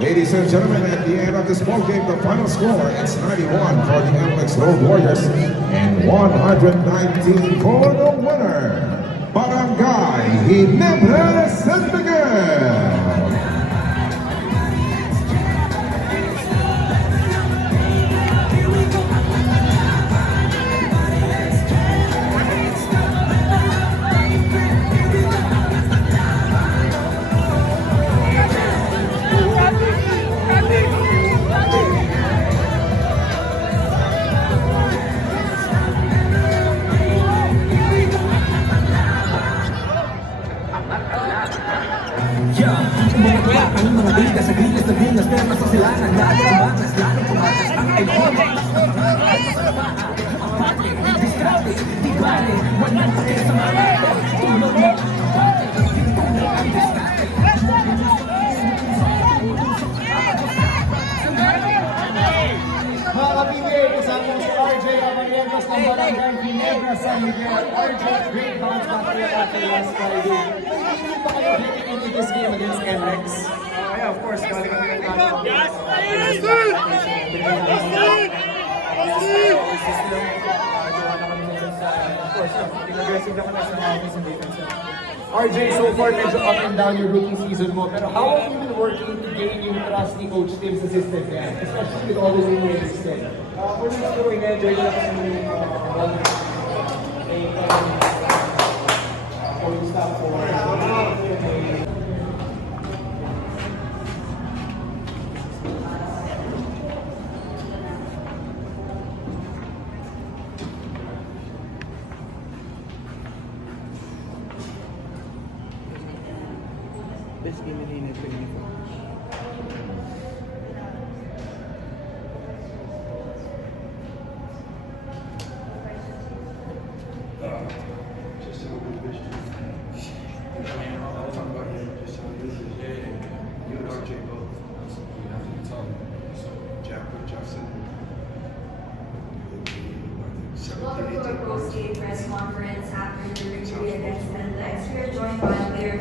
Ladies and gentlemen, at the end of this ball game, the final score is 91 for the MLX Road Warriors and 119 for the winner, Barangay Ginebra San Miguel. Ang mga bida sa grilas na binas pero nasa sila ng lalo kumakas, lalo kumakas ang iconic. Ang pati, diskarte, di bale, walang pake sa mga ito. Tulog mo ang pati, tulog ang diskarte. Mga kapigay, kasama si RJ Caballeros ng Barangay Ginebra San Miguel. RJ, great bounce back here after last Friday. Hindi pa kayo hitting into this game against MX? Yeah, of course. Galing kami ng RJ, so far medyo up and down yung rookie season mo, pero how have you been working to gain yung trust ni Coach Tim's assistant niya? Especially with all the new assistant. For me, siguro, ina-enjoy ko lang kasi yung yung staff ko. Best game in the uniform. Just a little bit. I'll talk about it. Just how this is. You and RJ both. You have to talk. So Jack with Jefferson. Welcome to our post-game press conference after the victory against NLEX. We are joined by player